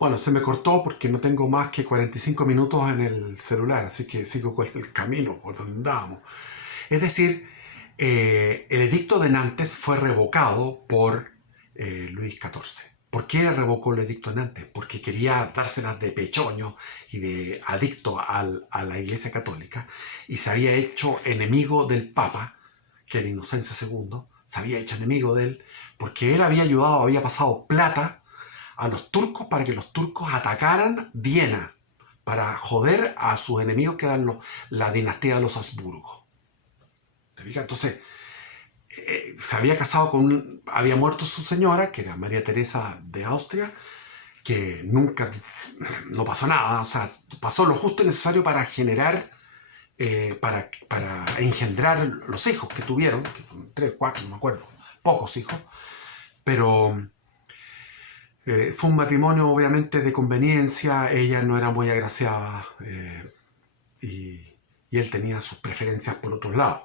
Bueno, se me cortó porque no tengo más que 45 minutos en el celular, así que sigo con el camino por donde andábamos. Es decir, el edicto de Nantes fue revocado por Luis XIV. ¿Por qué revocó el edicto de Nantes? Porque quería dárselas de pechoño y de adicto a la Iglesia Católica y se había hecho enemigo del Papa, que era Inocencio II, se había hecho enemigo de él porque él había ayudado, había pasado plata a los turcos para que los turcos atacaran Viena, para joder a sus enemigos que eran la dinastía de los Habsburgo. ¿Te fijas? Entonces, se había casado con, había muerto su señora, que era María Teresa de Austria, que nunca, no pasó nada, o sea, pasó lo justo y necesario para generar, para engendrar los hijos que tuvieron, que fueron 3, 4, no me acuerdo, pocos hijos, pero fue un matrimonio obviamente de conveniencia, ella no era muy agraciada y, y él tenía sus preferencias por otros lados.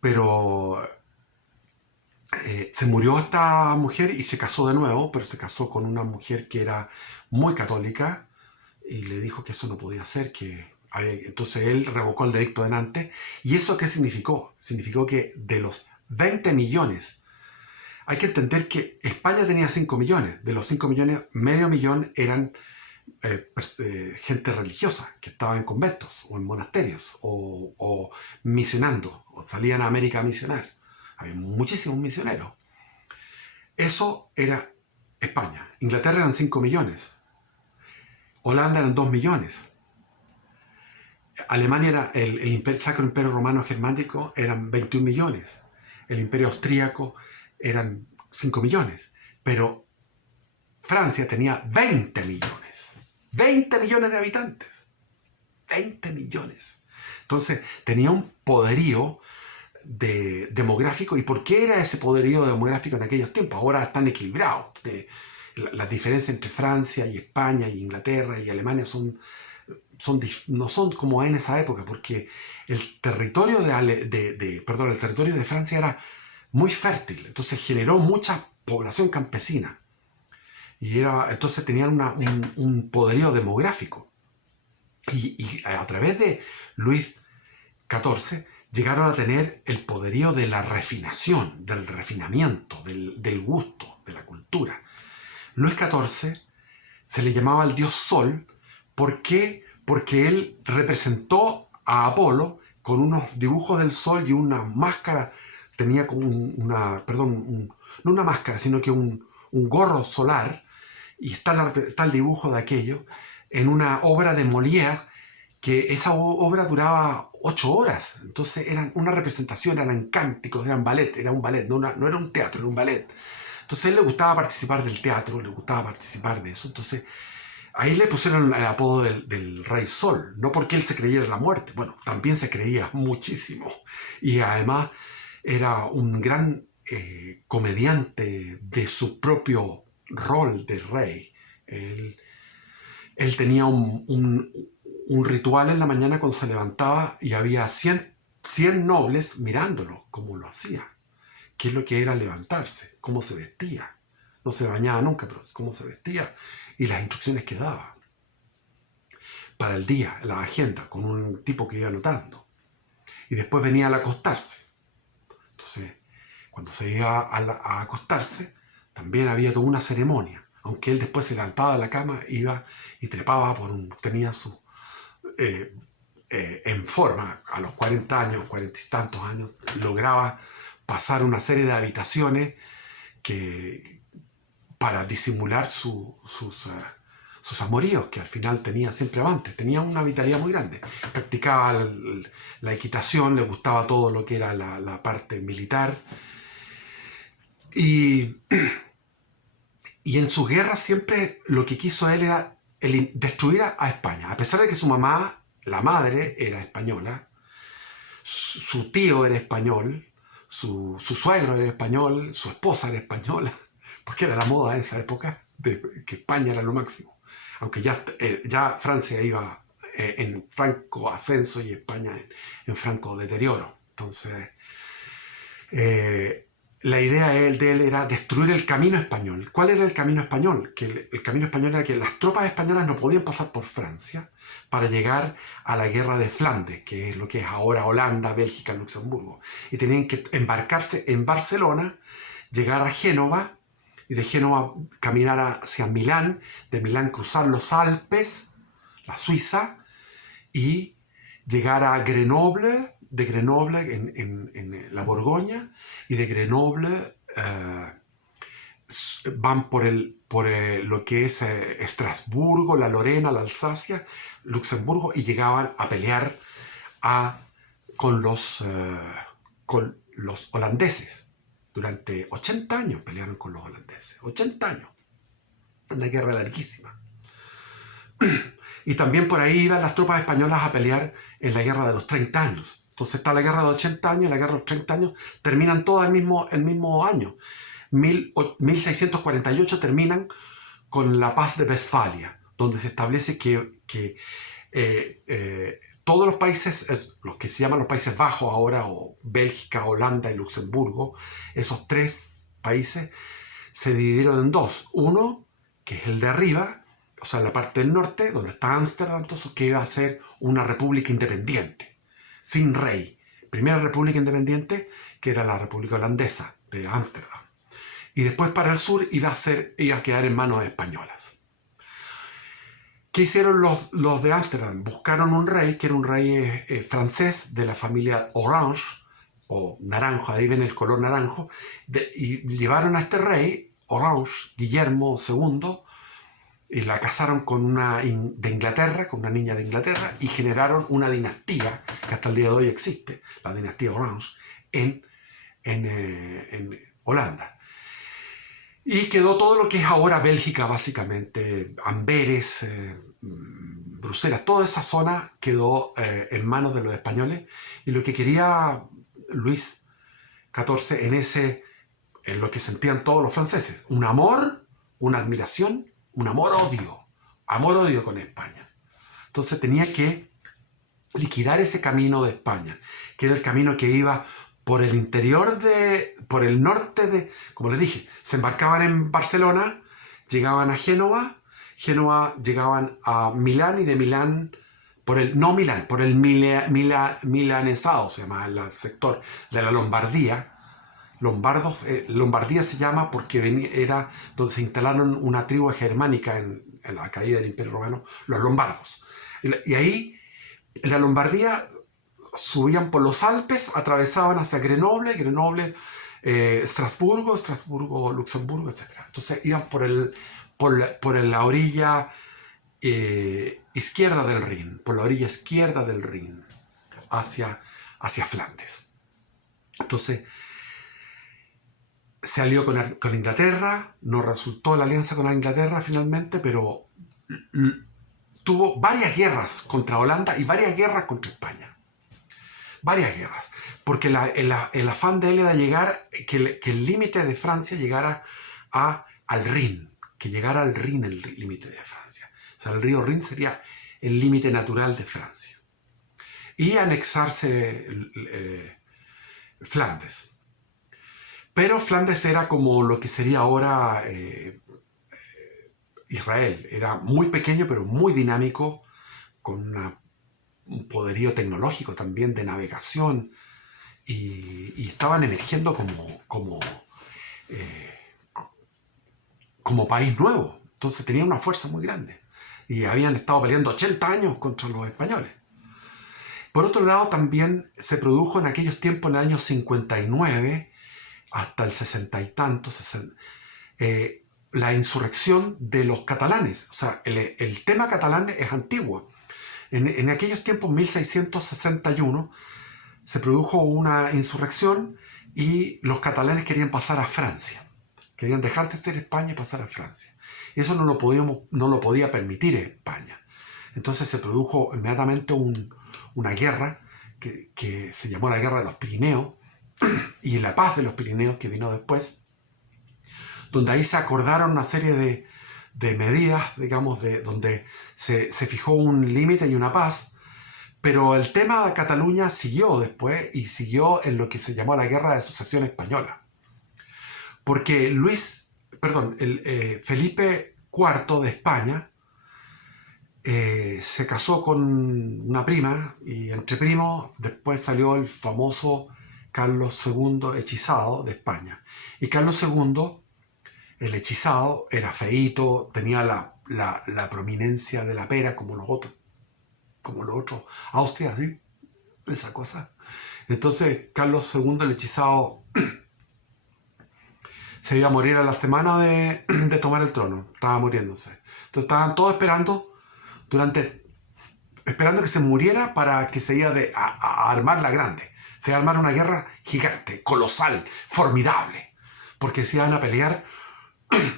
Pero se murió esta mujer y se casó de nuevo, pero se casó con una mujer que era muy católica y le dijo que eso no podía ser, que entonces él revocó el edicto de Nantes. ¿Y eso qué significó? Significó que de los 20 millones, hay que entender que España tenía 5 millones, de los 5 millones, medio millón eran gente religiosa que estaba en conventos o en monasterios o misionando o salían a América a misionar. Había muchísimos misioneros. Eso era España. Inglaterra eran 5 millones. Holanda eran 2 millones. Alemania era el Sacro Imperio Romano Germánico eran 21 millones. El Imperio Austríaco eran 5 millones. Pero Francia tenía 20 millones. 20 millones de habitantes. 20 millones. Entonces tenía un poderío demográfico. ¿Y por qué era ese poderío demográfico en aquellos tiempos? Ahora están equilibrados. Las diferencias entre Francia y España y Inglaterra y Alemania no son como en esa época, porque el territorio el territorio de Francia era muy fértil, entonces generó mucha población campesina y entonces tenían un poderío demográfico y a través de Luis XIV llegaron a tener el poderío de la refinación, del refinamiento, del gusto, de la cultura. Luis XIV se le llamaba el dios Sol. ¿Por qué? Porque él representó a Apolo con unos dibujos del sol y una máscara, tenía como no una máscara, sino que un gorro solar, y está el dibujo de aquello en una obra de Molière, que esa obra duraba 8 horas, entonces eran una representación, eran cánticos, eran ballet, era un ballet, no era un teatro, era un ballet. Entonces a él le gustaba participar del teatro, le gustaba participar de eso, entonces ahí le pusieron el apodo del Rey Sol, no porque él se creyera la muerte, bueno, también se creía muchísimo, y además era un gran comediante de su propio rol de rey. Él tenía un ritual en la mañana cuando se levantaba y había 100 nobles mirándolo, cómo lo hacía, qué es lo que era levantarse, cómo se vestía. No se bañaba nunca, pero cómo se vestía y las instrucciones que daba para el día, la agenda, con un tipo que iba anotando. Y después venía al acostarse. Entonces, cuando se iba a acostarse, también había toda una ceremonia. Aunque él después se levantaba de la cama, iba y trepaba tenía su... en forma, a los 40 años, 40 y tantos años, lograba pasar una serie de habitaciones para disimular sus amoríos, que al final tenía siempre amantes. Tenía una vitalidad muy grande. Practicaba la equitación, le gustaba todo lo que era la parte militar. Y en sus guerras siempre lo que quiso él era destruir a España. A pesar de que su mamá, la madre, era española, su tío era español, su suegro era español, su esposa era española, porque era la moda en esa época, que España era lo máximo. Aunque ya Francia iba en franco ascenso y España en franco deterioro. Entonces, la idea de él era destruir el camino español. ¿Cuál era el camino español? Que el camino español era que las tropas españolas no podían pasar por Francia para llegar a la guerra de Flandes, que es lo que es ahora Holanda, Bélgica, Luxemburgo. Y tenían que embarcarse en Barcelona, llegar a Génova, y de Génova caminar hacia Milán, de Milán cruzar los Alpes, la Suiza, y llegar a Grenoble, de Grenoble en la Borgoña, y de Grenoble van por lo que es Estrasburgo, la Lorena, la Alsacia, Luxemburgo, y llegaban a pelear con los holandeses. Durante 80 años pelearon con los holandeses. 80 años. Una guerra larguísima. Y también por ahí iban las tropas españolas a pelear en la guerra de los 30 años. Entonces está la guerra de 80 años, la guerra de los 30 años, terminan todas el mismo año. 1648 terminan con la paz de Westfalia, donde se establece que todos los países, los que se llaman los Países Bajos ahora, o Bélgica, Holanda y Luxemburgo, esos tres países se dividieron en dos. Uno, que es el de arriba, o sea, la parte del norte, donde está Ámsterdam, entonces, que iba a ser una república independiente, sin rey. Primera república independiente, que era la República Holandesa de Ámsterdam. Y después para el sur iba a quedar en manos españolas. ¿Qué hicieron los de Ámsterdam? Buscaron un rey, que era un rey francés de la familia Orange, o naranjo, ahí ven el color naranjo, y llevaron a este rey, Orange, Guillermo II, y la casaron con una de Inglaterra, con una niña de Inglaterra, y generaron una dinastía, que hasta el día de hoy existe, la dinastía Orange, en Holanda. Y quedó todo lo que es ahora Bélgica, básicamente, Amberes, Bruselas, toda esa zona quedó en manos de los españoles. Y lo que quería Luis XIV en lo que sentían todos los franceses, un amor, una admiración, un amor-odio con España. Entonces tenía que liquidar ese camino de España, que era el camino que iba por el interior por el norte como les dije, se embarcaban en Barcelona, llegaban a Génova, llegaban a Milán, y de Milán, por el milanesado, se llama el sector de la Lombardía. Lombardía se llama porque era donde se instalaron una tribu germánica en la caída del Imperio Romano, los lombardos. Y ahí, en la Lombardía, subían por los Alpes, atravesaban hacia Grenoble, Estrasburgo, Luxemburgo, etc. Entonces iban por la orilla izquierda del Rin, por la orilla izquierda del Rin, hacia Flandes. Entonces se alió con Inglaterra, no resultó la alianza con Inglaterra finalmente, pero tuvo varias guerras contra Holanda y varias guerras contra España. Varias guerras, porque el afán de él era llegar, que el límite de Francia llegara al Rin, que llegara al Rin el límite de Francia. O sea, el río Rin sería el límite natural de Francia. Y anexarse Flandes. Pero Flandes era como lo que sería ahora Israel. Era muy pequeño, pero muy dinámico, con un poderío tecnológico también de navegación, y estaban emergiendo como país nuevo. Entonces tenía una fuerza muy grande y habían estado peleando 80 años contra los españoles. Por otro lado, también se produjo en aquellos tiempos, en el año 59 hasta el 60 y tantos, la insurrección de los catalanes. O sea, el tema catalán es antiguo. En aquellos tiempos, 1661, se produjo una insurrección y los catalanes querían pasar a Francia. Querían dejar de ser España y pasar a Francia. Y eso no lo podía permitir España. Entonces se produjo inmediatamente una guerra que se llamó la Guerra de los Pirineos, y la Paz de los Pirineos, que vino después, donde ahí se acordaron una serie de medidas, digamos, donde se fijó un límite y una paz, pero el tema de Cataluña siguió después, y siguió en lo que se llamó la Guerra de Sucesión Española. porque Felipe IV de España se casó con una prima y entre primos después salió el famoso Carlos II hechizado de España. Y Carlos II, el hechizado, era feíto, tenía la prominencia de la pera como los otros. Austria, ¿sí? Esa cosa. Entonces Carlos II, el hechizado, se iba a morir a la semana de tomar el trono. Estaba muriéndose. Entonces estaban todos esperando que se muriera para que se iba a armar la grande. Se iba a armar una guerra gigante, colosal, formidable. Porque se iban a pelear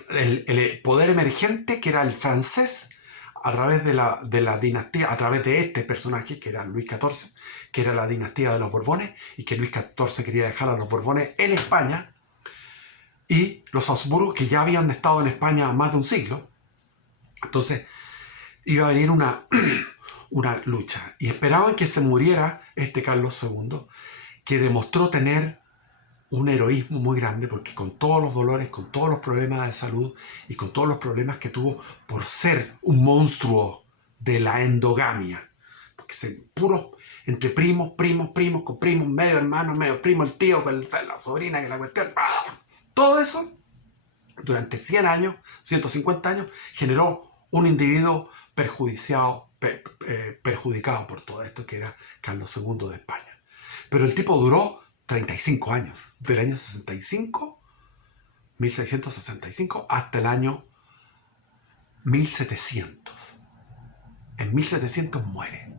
el poder emergente, que era el francés, a través de la dinastía, a través de este personaje, que era Luis XIV, que era la dinastía de los Borbones, y que Luis XIV quería dejar a los Borbones en España, y los Habsburgo, que ya habían estado en España más de un siglo. Entonces iba a venir una lucha, y esperaban que se muriera este Carlos II, que demostró tener un heroísmo muy grande, porque con todos los dolores, con todos los problemas de salud y con todos los problemas que tuvo por ser un monstruo de la endogamia, porque puros entre primos, con primos, medio hermano, medio primo, el tío, con la sobrina, que la cuestión, todo eso durante 100 años, 150 años, generó un individuo perjudicado por todo esto, que era Carlos II de España. Pero el tipo duró 35 años, del año 1665, hasta el año 1700. En 1700 muere.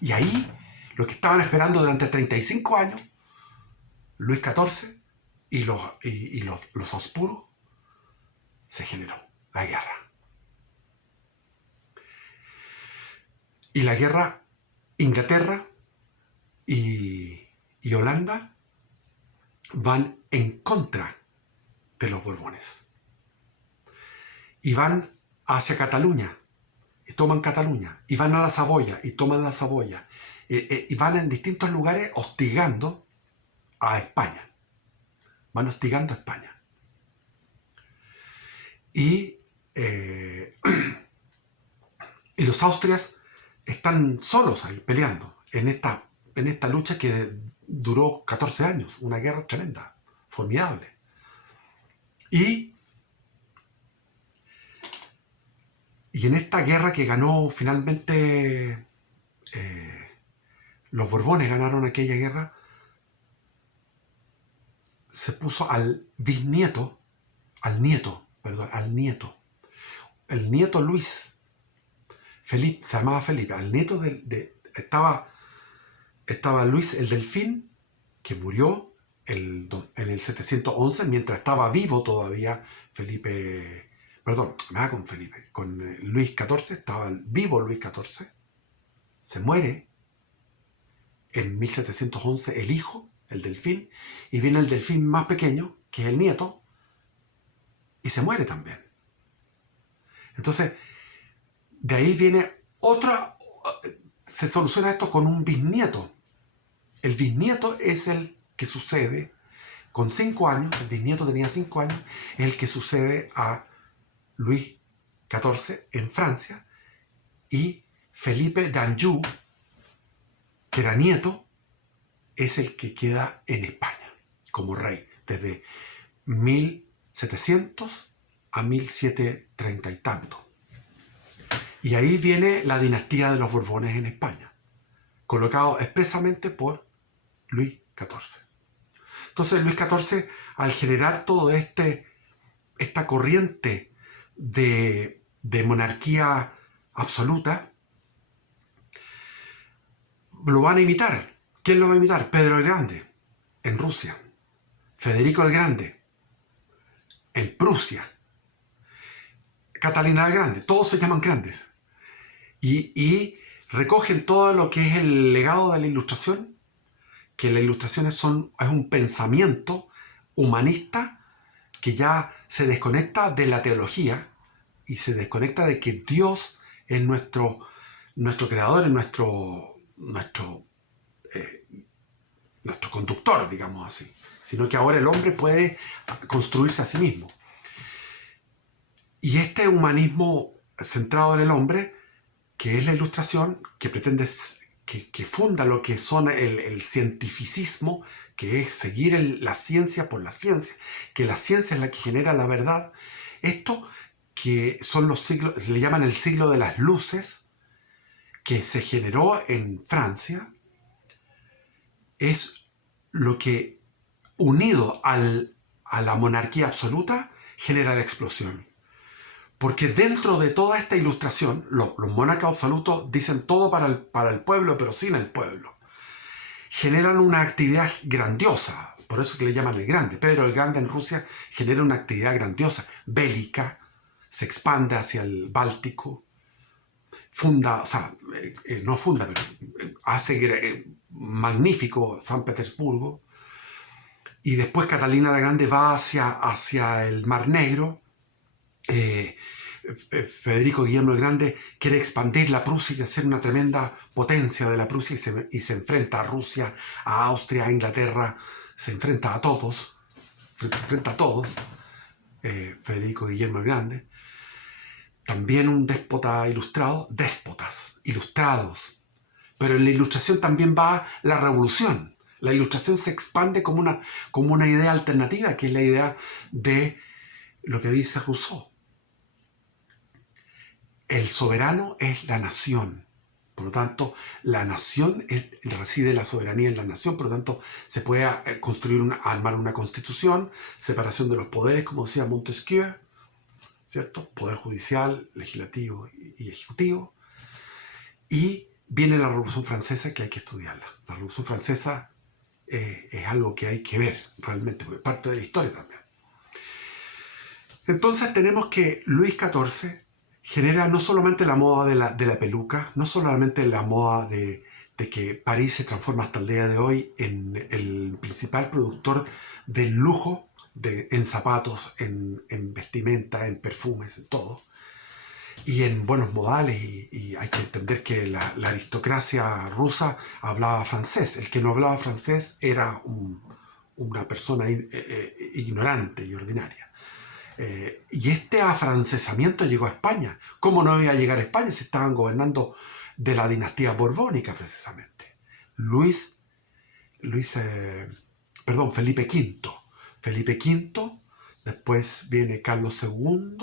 Y ahí, lo que estaban esperando durante 35 años, Luis XIV y los Habsburgo, se generó la guerra. Y la guerra, Inglaterra y Holanda van en contra de los Borbones. Y van hacia Cataluña, y toman Cataluña. Y van a la Saboya, y toman la Saboya. Y van en distintos lugares hostigando a España. Van hostigando a España. Y los Austrias están solos ahí peleando en esta lucha que duró 14 años, una guerra tremenda, formidable. Y en esta guerra que ganó finalmente, los Borbones ganaron aquella guerra, se puso al nieto, el nieto Luis, Felipe, se llamaba Felipe, al nieto estaba Luis el Delfín, que murió en el 711, mientras estaba vivo todavía con Luis XIV, estaba vivo Luis XIV, se muere en 1711 el hijo, el Delfín, y viene el Delfín más pequeño, que es el nieto, y se muere también. Entonces, de ahí viene se soluciona esto con un bisnieto. El bisnieto es el que sucede con 5 años, el bisnieto tenía 5 años, es el que sucede a Luis XIV en Francia, y Felipe d'Anjou, que era nieto, es el que queda en España como rey desde 1700 a 1730 y tanto. Y ahí viene la dinastía de los Borbones en España, colocado expresamente por Luis XIV. Entonces Luis XIV, al generar todo esta corriente de monarquía absoluta, lo van a imitar. ¿Quién lo va a imitar? Pedro el Grande, en Rusia. Federico el Grande, en Prusia. Catalina el Grande. Todos se llaman grandes. Y recogen todo lo que es el legado de la Ilustración, que la Ilustración es un pensamiento humanista que ya se desconecta de la teología y se desconecta de que Dios es nuestro creador, es nuestro conductor, digamos así. sino que ahora el hombre puede construirse a sí mismo. Y este humanismo centrado en el hombre, que es la Ilustración, que pretende, que funda lo que son el cientificismo, que es seguir la ciencia por la ciencia, que la ciencia es la que genera la verdad. Esto que son los siglos, le llaman el siglo de las luces, que se generó en Francia, es lo que, unido a la monarquía absoluta, genera la explosión. Porque dentro de toda esta ilustración, los monarcas absolutos dicen todo para el pueblo, pero sin el pueblo. Generan una actividad grandiosa, por eso que le llaman el Grande. Pedro el Grande en Rusia genera una actividad grandiosa, bélica, se expande hacia el Báltico, funda, o sea, no funda, pero hace magnífico San Petersburgo, y después Catalina la Grande va hacia el Mar Negro. Federico Guillermo el Grande quiere expandir la Prusia y hacer una tremenda potencia de la Prusia, y se enfrenta a Rusia, a Austria, a Inglaterra, se enfrenta a todos, Federico Guillermo el Grande. También un déspota ilustrado, déspotas ilustrados. Pero en la Ilustración también va la revolución. La Ilustración se expande como una idea alternativa, que es la idea de lo que dice Rousseau. El soberano es la nación. Por lo tanto, la nación reside la soberanía en la nación. Por lo tanto, se puede armar una constitución, separación de los poderes, como decía Montesquieu, ¿cierto? Poder judicial, legislativo y ejecutivo. Y viene la Revolución Francesa, que hay que estudiarla. La Revolución Francesa es algo que hay que ver realmente, porque es parte de la historia también. Entonces tenemos que Luis XIV genera no solamente la moda de la peluca, no solamente la moda de que París se transforma hasta el día de hoy en el principal productor del lujo, en zapatos, en vestimenta, en perfumes, en todo, y en buenos modales, y hay que entender que la aristocracia rusa hablaba francés. El que no hablaba francés era una persona ignorante y ordinaria. Y este afrancesamiento llegó a España. ¿Cómo no iba a llegar a España si estaban gobernando de la dinastía borbónica, precisamente? Felipe V. Felipe V, después viene Carlos II,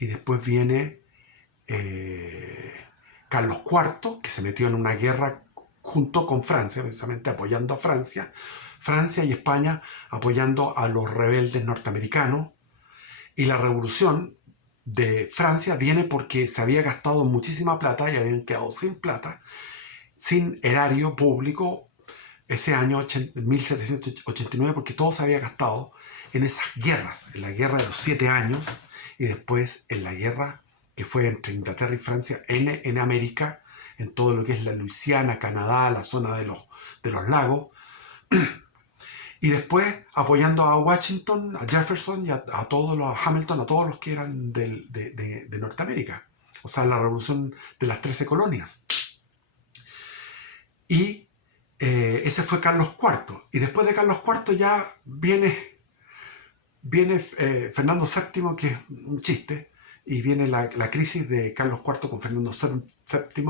y después viene Carlos IV, que se metió en una guerra junto con Francia, precisamente apoyando a Francia. Francia y España apoyando a los rebeldes norteamericanos. Y la revolución de Francia viene porque se había gastado muchísima plata y habían quedado sin plata, sin erario público ese año 1789, porque todo se había gastado en esas guerras, en la guerra de los 7 años, y después en la guerra que fue entre Inglaterra y Francia en América, en todo lo que es la Luisiana, Canadá, la zona de los lagos. Y después apoyando a Washington, a Jefferson y a todos los, a Hamilton, a todos los que eran de Norteamérica. O sea, la revolución de las 13 colonias. Y ese fue Carlos IV. Y después de Carlos IV ya viene Fernando VII, que es un chiste. Y viene la crisis de Carlos IV con Fernando VII.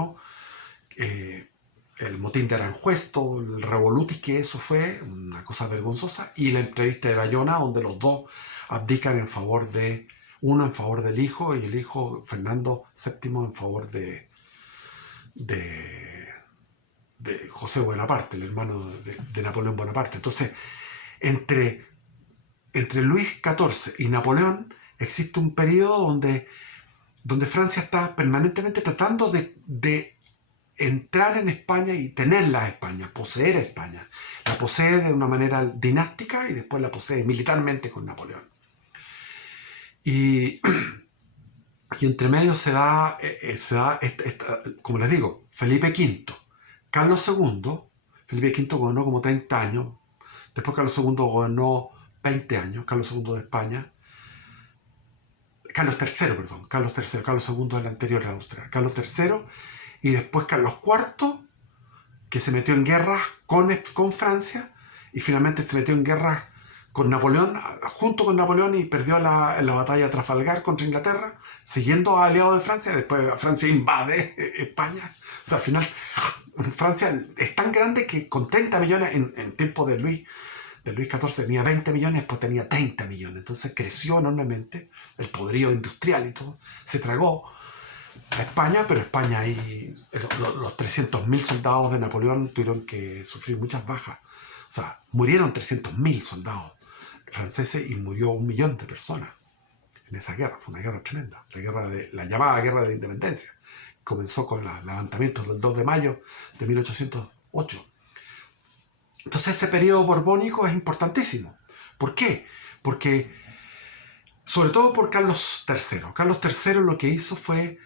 El motín de Aranjuez, todo el revolutis que eso fue, una cosa vergonzosa, y la entrevista de Bayona, donde los dos abdican uno en favor del hijo, y el hijo, Fernando VII, en favor de José Bonaparte, el hermano de Napoleón Bonaparte. Entonces, entre Luis XIV y Napoleón existe un periodo donde Francia está permanentemente tratando de entrar en España y tenerla a España, poseer a España. La posee de una manera dinástica y después la posee militarmente con Napoleón. Y entre medio se da como les digo, Felipe V, Carlos II. Felipe V gobernó como 30 años, después Carlos II gobernó 20 años, Carlos II de España. Carlos II es el anterior de Austria. Carlos III, y después Carlos IV, que se metió en guerra con Francia, y finalmente se metió en guerra con Napoleón, junto con Napoleón, y perdió en la batalla de Trafalgar contra Inglaterra, siguiendo aliado de Francia. Después Francia invade España. O sea, al final Francia es tan grande que con 30 millones en tiempo de Luis XIV tenía 20 millones, después tenía 30 millones. Entonces creció enormemente, el poderío industrial y todo. Se tragó a España, pero España ahí, los 300.000 soldados de Napoleón tuvieron que sufrir muchas bajas. O sea, murieron 300.000 soldados franceses y murió 1 millón de personas en esa guerra. Fue una guerra tremenda, la llamada Guerra de la Independencia. Comenzó con los levantamientos del 2 de mayo de 1808. Entonces ese periodo borbónico es importantísimo. ¿Por qué? Porque, sobre todo por Carlos III. Carlos III lo que hizo fue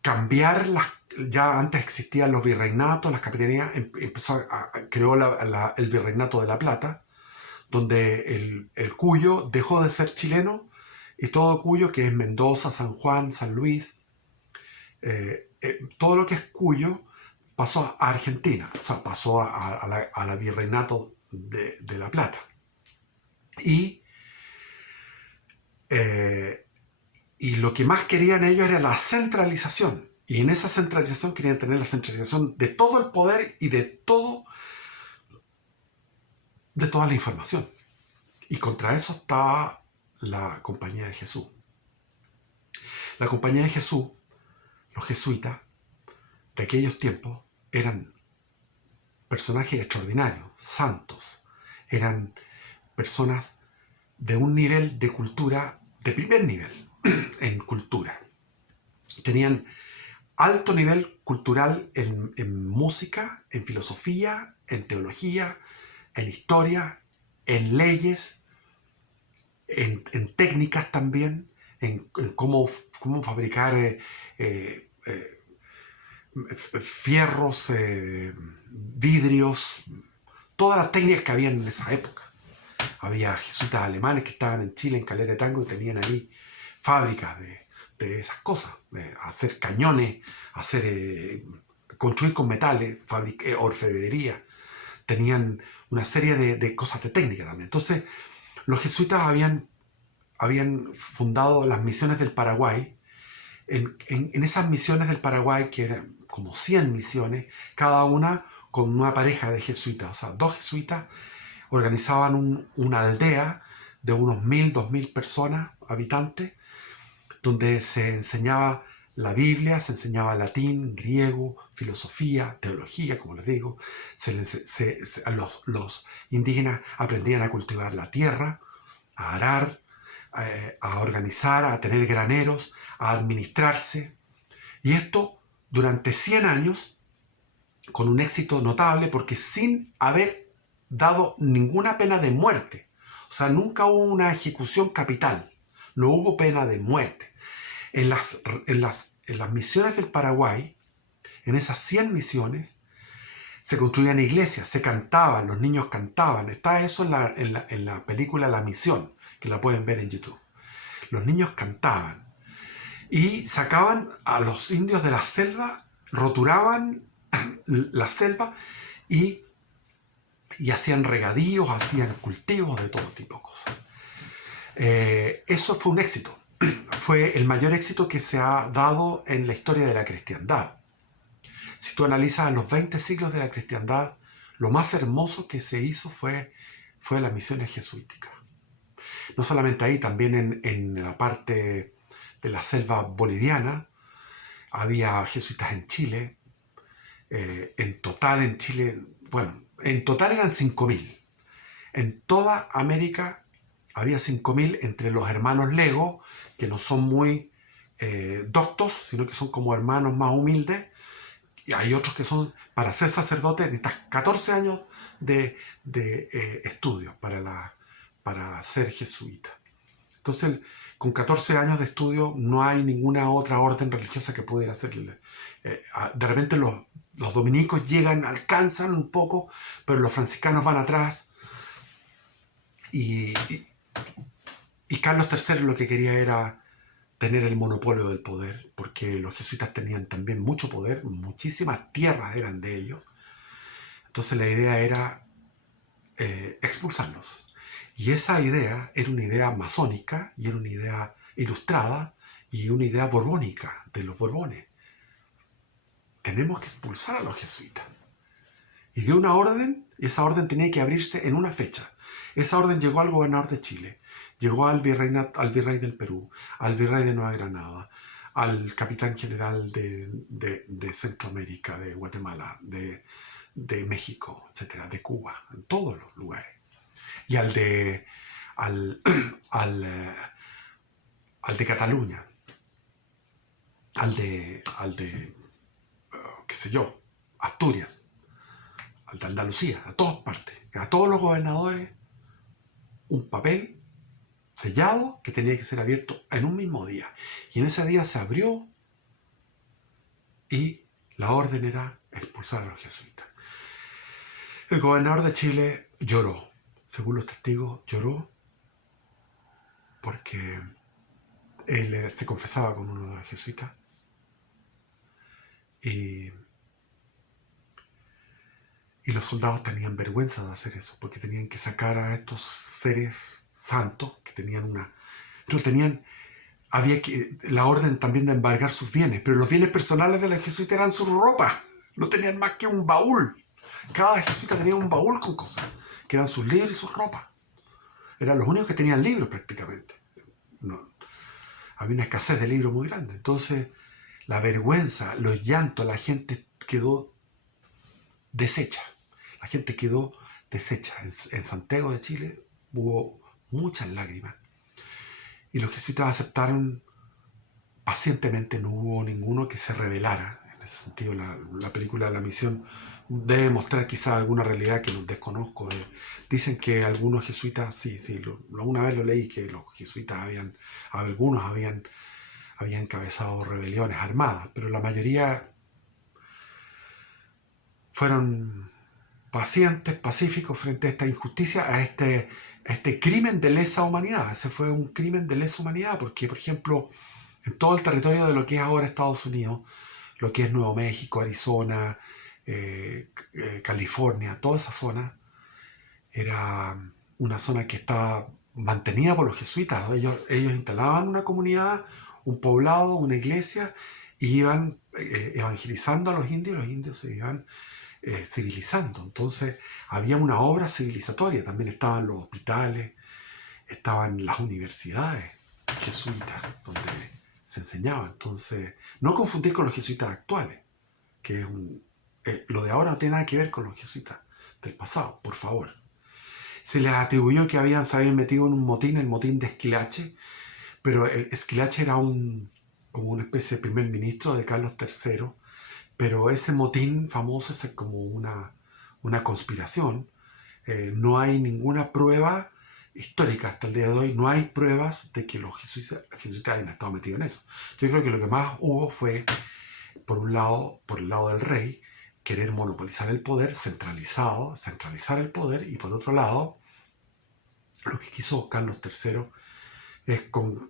cambiar ya antes existían los virreinatos, las capitanías, creó el virreinato de La Plata, donde el Cuyo dejó de ser chileno y todo Cuyo, que es Mendoza, San Juan, San Luis, todo lo que es Cuyo pasó a Argentina, o sea, pasó a la virreinato de La Plata. Y lo que más querían ellos era la centralización. Y en esa centralización querían tener la centralización de todo el poder y de toda la información. Y contra eso estaba la Compañía de Jesús. La Compañía de Jesús, los jesuitas de aquellos tiempos, eran personajes extraordinarios, santos. Eran personas de un nivel de cultura, de primer nivel en cultura. Tenían alto nivel cultural en música, en filosofía, en teología, en historia, en leyes, en técnicas también, en cómo fabricar fierros, vidrios, todas las técnicas que había en esa época. Había jesuitas alemanes que estaban en Chile, en Calera de Tango, y tenían ahí fábricas de esas cosas, de hacer cañones, construir con metales, orfebrería. Tenían una serie de cosas de técnica también. Entonces, los jesuitas habían fundado las misiones del Paraguay. En esas misiones del Paraguay, que eran como 100 misiones, cada una con una pareja de jesuitas, o sea, 2 jesuitas organizaban una aldea de unos 1.000, 2.000 personas, habitantes, donde se enseñaba la Biblia, se enseñaba latín, griego, filosofía, teología, como les digo. Los indígenas aprendían a cultivar la tierra, a arar, a organizar, a tener graneros, a administrarse. Y esto durante 100 años, con un éxito notable, porque sin haber dado ninguna pena de muerte. O sea, nunca hubo una ejecución capital, no hubo pena de muerte. En las misiones del Paraguay, en esas 100 misiones, se construían iglesias, se cantaban, los niños cantaban. Está eso en la película La Misión, que la pueden ver en YouTube. Los niños cantaban y sacaban a los indios de la selva, roturaban la selva y hacían regadíos, hacían cultivos de todo tipo de cosas. Eso fue un éxito. Fue el mayor éxito que se ha dado en la historia de la cristiandad. Si tú analizas los 20 siglos de la cristiandad, lo más hermoso que se hizo fue las misiones jesuíticas. No solamente ahí, también en la parte de la selva boliviana, había jesuitas en Chile. En total en Chile, en total eran 5.000. En toda América había 5.000 entre los hermanos Lego, que no son muy doctos, sino que son como hermanos más humildes. Y hay otros que son, para ser sacerdote, necesitas 14 años de estudio para ser jesuita. Entonces, con 14 años de estudio no hay ninguna otra orden religiosa que pudiera ser. De repente los dominicos llegan, alcanzan un poco, pero los franciscanos van atrás. Y Carlos III lo que quería era tener el monopolio del poder, porque los jesuitas tenían también mucho poder, muchísimas tierras eran de ellos. Entonces la idea era expulsarlos. Y esa idea era una idea masónica y era una idea ilustrada y una idea borbónica de los Borbones. Tenemos que expulsar a los jesuitas. Y dio una orden, y esa orden tenía que abrirse en una fecha. Esa orden llegó al gobernador de Chile, llegó al virrey del Perú, al virrey de Nueva Granada, al capitán general de Centroamérica, de Guatemala, de México, etcétera, de Cuba, en todos los lugares. Y al de Cataluña, al de qué sé yo, Asturias, al de Andalucía, a todas partes, a todos los gobernadores, un papel sellado que tenía que ser abierto en un mismo día. Y en ese día se abrió y la orden era expulsar a los jesuitas. El gobernador de Chile lloró, según los testigos, lloró porque él se confesaba con uno de los jesuitas y los soldados tenían vergüenza de hacer eso porque tenían que sacar a estos seres santos que tenían una... Pero había la orden también de embargar sus bienes, pero los bienes personales de los jesuitas eran su ropa, no tenían más que un baúl. Cada jesuita tenía un baúl con cosas, que eran sus libros y sus ropas. Eran los únicos que tenían libros prácticamente. No, había una escasez de libros muy grande. Entonces, la vergüenza, los llantos, la gente quedó deshecha. La gente quedó deshecha. En Santiago de Chile hubo muchas lágrimas. Y los jesuitas aceptaron pacientemente, no hubo ninguno que se rebelara. En ese sentido, la película La Misión debe mostrar quizá alguna realidad que desconozco. Dicen que algunos jesuitas, sí, una vez lo leí, que los jesuitas algunos habían encabezado rebeliones armadas, pero la mayoría fueron pacientes, pacíficos frente a esta injusticia, a este crimen de lesa humanidad. Ese fue un crimen de lesa humanidad, porque, por ejemplo, en todo el territorio de lo que es ahora Estados Unidos, lo que es Nuevo México, Arizona, California, toda esa zona, era una zona que estaba mantenida por los jesuitas. Ellos instalaban una comunidad, un poblado, una iglesia, y iban evangelizando a los indios se iban civilizando. Entonces había una obra civilizatoria, también estaban los hospitales, estaban las universidades jesuitas, donde se enseñaba. Entonces, no confundir con los jesuitas actuales, que es lo de ahora no tiene nada que ver con los jesuitas del pasado, por favor. Se les atribuyó que se habían metido en un motín, el motín de Esquilache, pero Esquilache era como una especie de primer ministro de Carlos III, pero ese motín famoso es como una conspiración. No hay ninguna prueba histórica hasta el día de hoy, no hay pruebas de que los jesuitas hayan estado metidos en eso. Yo creo que lo que más hubo fue, por un lado, por el lado del rey, querer monopolizar el poder, centralizar el poder, y por otro lado, lo que quiso Carlos III es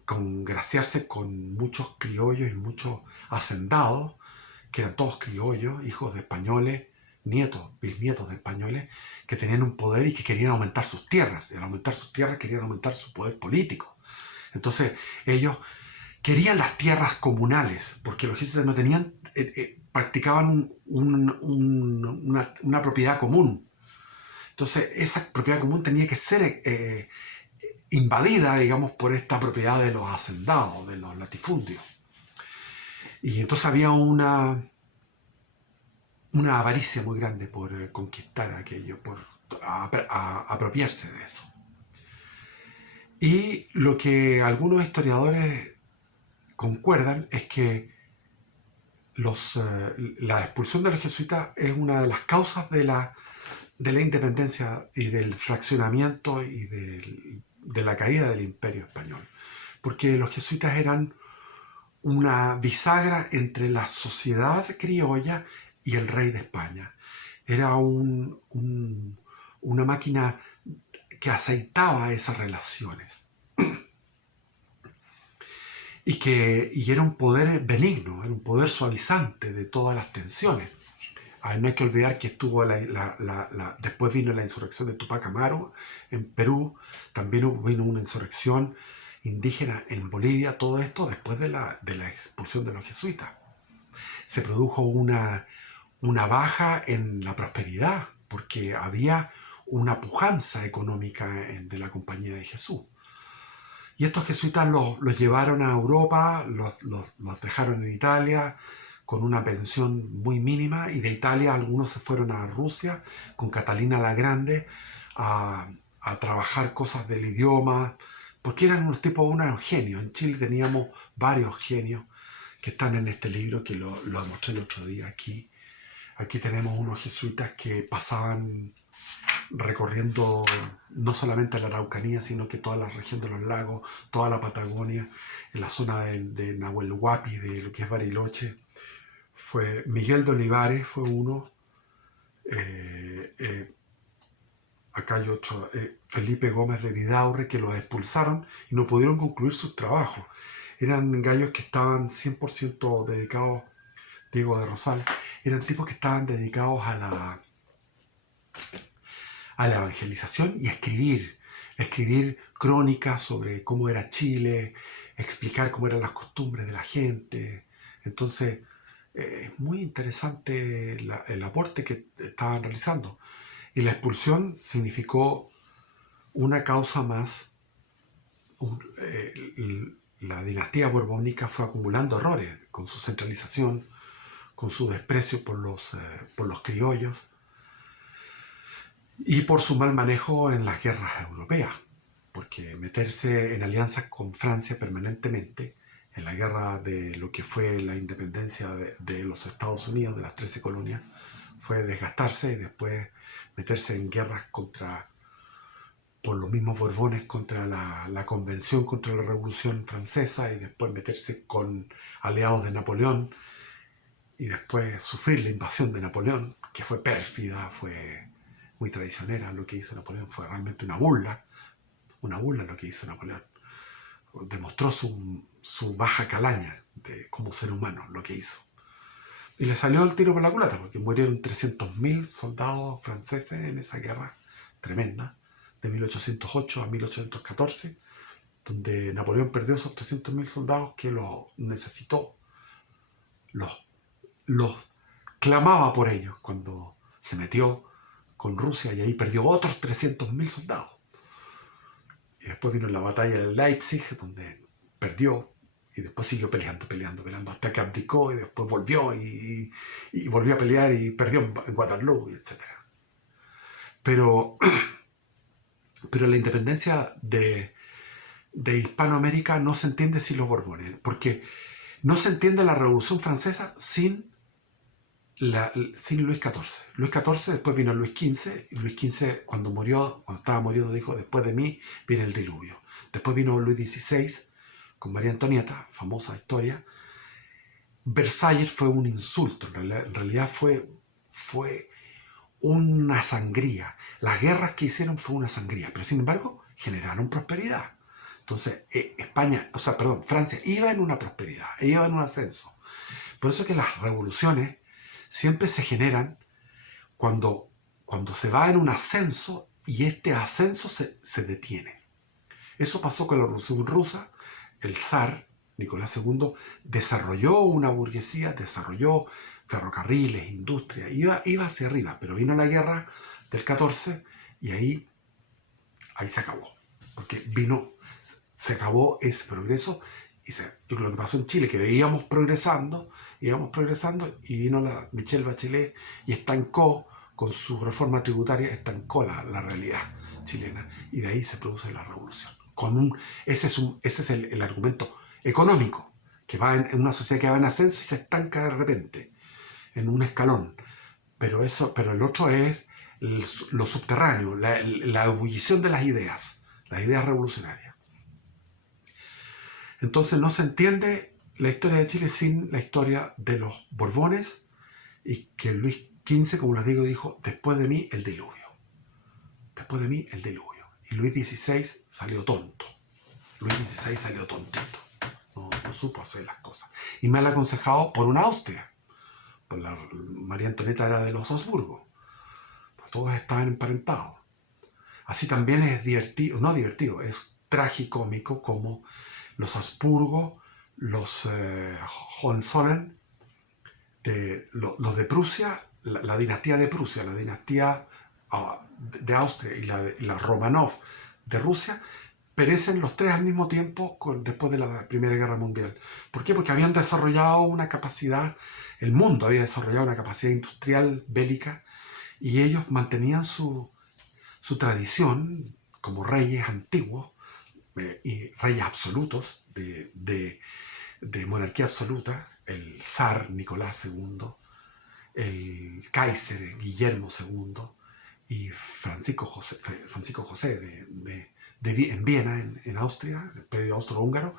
congraciarse con muchos criollos y muchos hacendados, que eran todos criollos, hijos de españoles, bisnietos de españoles, que tenían un poder y que querían aumentar sus tierras. Y al aumentar sus tierras querían aumentar su poder político. Entonces ellos querían las tierras comunales, porque los jesuitas no tenían, practicaban una propiedad común. Entonces esa propiedad común tenía que ser invadida, digamos, por esta propiedad de los hacendados, de los latifundios. Y entonces había una avaricia muy grande por conquistar aquello, por apropiarse de eso. Y lo que algunos historiadores concuerdan es que la expulsión de los jesuitas es una de las causas de la independencia y del fraccionamiento y de la caída del Imperio Español. Porque los jesuitas eran una bisagra entre la sociedad criolla y el rey de España. Era una máquina que aceitaba esas relaciones. Y era un poder benigno, era un poder suavizante de todas las tensiones. No hay que olvidar que estuvo después vino la insurrección de Tupac Amaru en Perú, también vino una insurrección indígena en Bolivia, todo esto después de la expulsión de los jesuitas. Se produjo una baja en la prosperidad, porque había una pujanza económica de la Compañía de Jesús. Y estos jesuitas los llevaron a Europa, los dejaron en Italia con una pensión muy mínima, y de Italia algunos se fueron a Rusia con Catalina la Grande a trabajar cosas del idioma, porque eran unos genios. En Chile teníamos varios genios que están en este libro, que lo mostré el otro día aquí. Aquí tenemos unos jesuitas que pasaban recorriendo no solamente la Araucanía, sino que toda la región de los lagos, toda la Patagonia, en la zona de Nahuel Huapi, de lo que es Bariloche. Fue Miguel de Olivares, fue uno. Acá hay otro, Felipe Gómez de Vidaurre, que los expulsaron y no pudieron concluir sus trabajos. Eran gallos que estaban 100% dedicados, Diego de Rosal, eran tipos que estaban dedicados a la evangelización y a escribir crónicas sobre cómo era Chile, explicar cómo eran las costumbres de la gente. Entonces, es muy interesante el aporte que estaban realizando. Y la expulsión significó una causa más. La dinastía borbónica fue acumulando errores con su centralización, con su desprecio por los criollos y por su mal manejo en las guerras europeas, porque meterse en alianzas con Francia permanentemente en la guerra de lo que fue la independencia de los Estados Unidos, de las 13 colonias, fue desgastarse y después meterse en guerras por los mismos Borbones contra la Convención contra la Revolución Francesa, y después meterse con aliados de Napoleón, y después sufrir la invasión de Napoleón, que fue pérfida, fue muy traicionera. Lo que hizo Napoleón fue realmente una burla lo que hizo Napoleón. Demostró su baja calaña como ser humano, lo que hizo. Y le salió el tiro por la culata, porque murieron 300.000 soldados franceses en esa guerra tremenda, de 1808 a 1814, donde Napoleón perdió esos 300.000 soldados que los necesitó, los clamaba por ellos cuando se metió con Rusia, y ahí perdió otros 300.000 soldados. Y después vino la batalla de Leipzig, donde perdió, y después siguió peleando, hasta que abdicó, y después volvió y volvió a pelear y perdió en Waterloo, etc. Pero la independencia de Hispanoamérica no se entiende sin los Borbones, porque no se entiende la Revolución Francesa sin Luis XIV. Luis XIV, después vino Luis XV, y Luis XV cuando estaba muriendo, dijo: después de mí viene el diluvio. Después vino Luis XVI con María Antonieta, famosa historia. Versalles fue un insulto, en realidad fue una sangría. Las guerras que hicieron fue una sangría, pero sin embargo generaron prosperidad. Entonces, Francia iba en una prosperidad, iba en un ascenso. Por eso es que las revoluciones siempre se generan cuando se va en un ascenso, y este ascenso se detiene. Eso pasó con la Revolución Rusa. El zar Nicolás II desarrolló una burguesía, desarrolló ferrocarriles, industria, iba hacia arriba, pero vino la guerra del 14 y ahí se acabó, porque se acabó ese progreso. Y lo que pasó en Chile, que íbamos progresando, y vino la Michelle Bachelet y estancó, con su reforma tributaria, estancó la realidad chilena, y de ahí se produce la revolución. Ese es el argumento económico, que va en una sociedad que va en ascenso y se estanca de repente, en un escalón. Pero el otro es lo subterráneo, la ebullición de las ideas revolucionarias. Entonces no se entiende la historia de Chile sin la historia de los Borbones, y que Luis XV, como les digo, dijo: después de mí el diluvio. Después de mí el diluvio. Y Luis XVI salió tonto. Luis XVI salió tontito. No supo hacer las cosas. Y mal aconsejado por una Austria. Pues María Antonieta era de los Habsburgo. Pues todos estaban emparentados. Así también es divertido, no divertido, es tragicómico como los Habsburgo, los Hohenzollern, los de Prusia, la dinastía de Prusia, la dinastía de Austria y la Romanov de Rusia, perecen los tres al mismo tiempo después de la Primera Guerra Mundial. ¿Por qué? Porque habían desarrollado una capacidad, el mundo había desarrollado una capacidad industrial bélica y ellos mantenían su tradición como reyes antiguos y reyes absolutos de monarquía absoluta, el zar Nicolás II, el Kaiser Guillermo II y Francisco José en Viena, en Austria, el periodo austrohúngaro.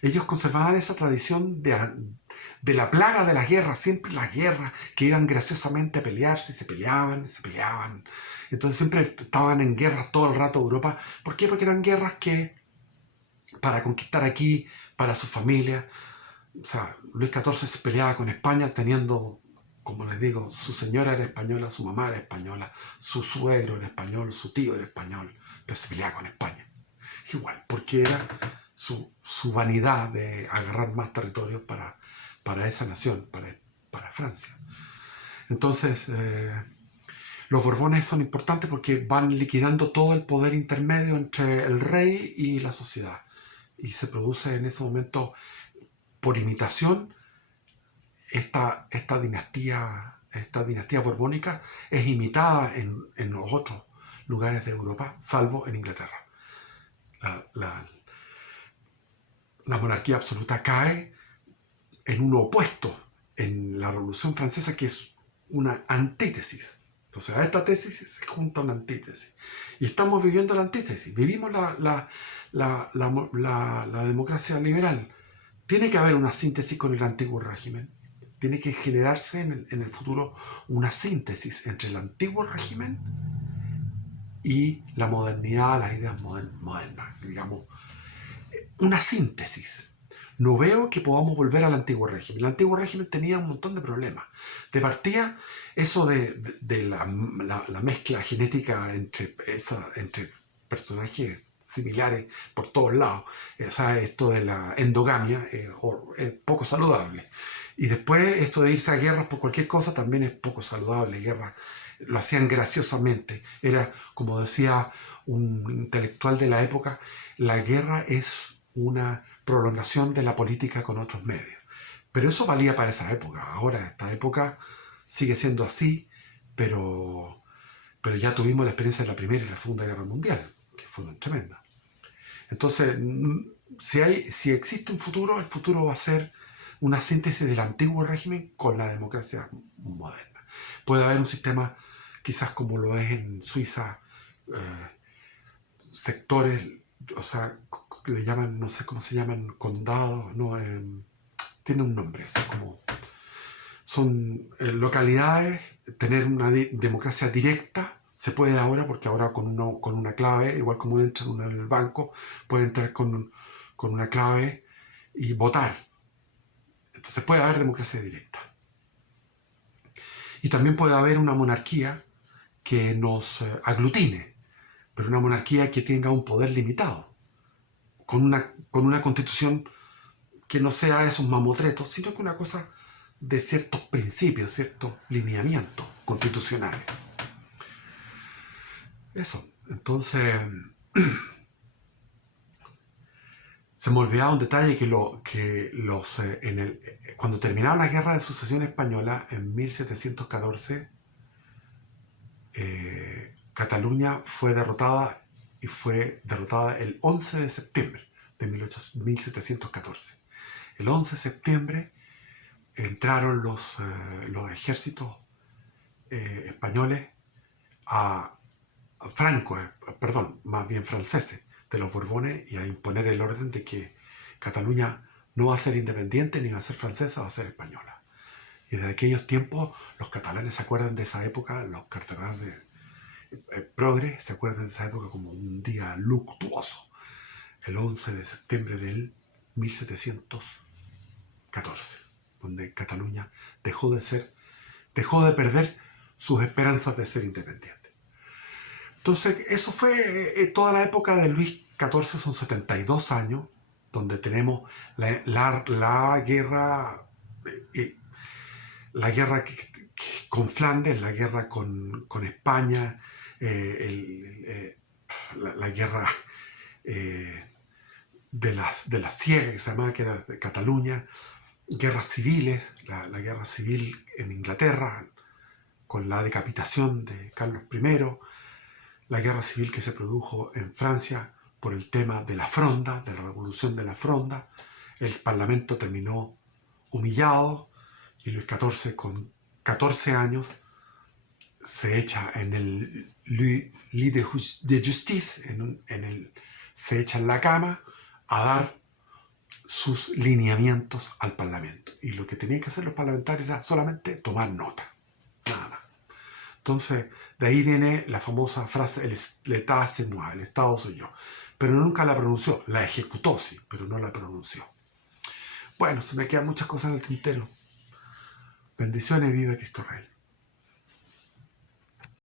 Ellos conservaban esa tradición de la plaga de las guerras, siempre las guerras, que iban graciosamente a pelearse, se peleaban. Entonces siempre estaban en guerras todo el rato Europa. ¿Por qué? Porque eran guerras que, para conquistar aquí, para su familia, o sea, Luis XIV se peleaba con España teniendo, como les digo, su señora era española, su mamá era española, su suegro era español, su tío era español, pero se peleaba con España. Igual, porque era su vanidad de agarrar más territorios para esa nación, para Francia. Entonces, los Borbones son importantes porque van liquidando todo el poder intermedio entre el rey y la sociedad. Y se produce en ese momento, por imitación, esta dinastía borbónica es imitada en los otros lugares de Europa, salvo en Inglaterra. La monarquía absoluta cae en uno opuesto en la Revolución Francesa, que es una antítesis. Entonces a esta tesis se junta una antítesis. Y estamos viviendo la antítesis. Vivimos la democracia liberal. Tiene que haber una síntesis con el antiguo régimen. Tiene que generarse en el futuro una síntesis entre el antiguo régimen y la modernidad, las ideas modernas, digamos, una síntesis. No veo que podamos volver al antiguo régimen. El antiguo régimen tenía un montón de problemas. De partida, eso de la mezcla genética entre personajes similares por todos lados, o sea, esto de la endogamia es poco saludable. Y después esto de irse a guerras por cualquier cosa también es poco saludable. Guerras lo hacían graciosamente. Era, como decía un intelectual de la época, la guerra es una prolongación de la política con otros medios. Pero eso valía para esa época. Ahora, esta época sigue siendo así, pero ya tuvimos la experiencia de la Primera y la Segunda Guerra Mundial, que fueron tremendas. Entonces, si existe un futuro, el futuro va a ser una síntesis del antiguo régimen con la democracia moderna. Puede haber un sistema, quizás como lo es en Suiza, sectores, o sea, le llaman, no sé cómo se llaman, condados, no, tiene un nombre, es como, son localidades, tener una democracia directa. Se puede ahora, porque ahora con una clave, igual como entra en el banco, puede entrar con una clave y votar. Entonces puede haber democracia directa. Y también puede haber una monarquía que nos aglutine, pero una monarquía que tenga un poder limitado, con una constitución que no sea esos mamotretos, sino que una cosa de ciertos principios, ciertos lineamientos constitucionales. Eso. Entonces, se me olvidaba un detalle cuando terminaba la Guerra de Sucesión Española en 1714, Cataluña fue derrotada, y fue derrotada el 11 de septiembre de 1714. El 11 de septiembre entraron los ejércitos españoles más bien franceses, de los Borbones, y a imponer el orden de que Cataluña no va a ser independiente ni va a ser francesa, va a ser española. Y desde aquellos tiempos los catalanes se acuerdan de esa época, los catalanes progres se acuerdan de esa época como un día luctuoso, el 11 de septiembre del 1714, donde Cataluña dejó de ser dejó de perder sus esperanzas de ser independiente. Entonces, eso fue toda la época de Luis XIV, son 72 años, donde tenemos la guerra con Flandes, la guerra con España, la guerra de la Sierra, que se llamaba, que era de Cataluña, guerras civiles, la guerra civil en Inglaterra, con la decapitación de Carlos I, la guerra civil que se produjo en Francia por el tema de la Fronda, de la revolución de la Fronda. El Parlamento terminó humillado y Luis XIV, con 14 años, se echa en el lit de justice, se echa en la cama a dar sus lineamientos al Parlamento. Y lo que tenían que hacer los parlamentarios era solamente tomar nota. Nada más. Entonces, de ahí viene la famosa frase, l'État c'est moi, el Estado soy yo. Pero nunca la pronunció, la ejecutó, sí, pero no la pronunció. Bueno, se me quedan muchas cosas en el tintero. Bendiciones, viva Cristo Rey.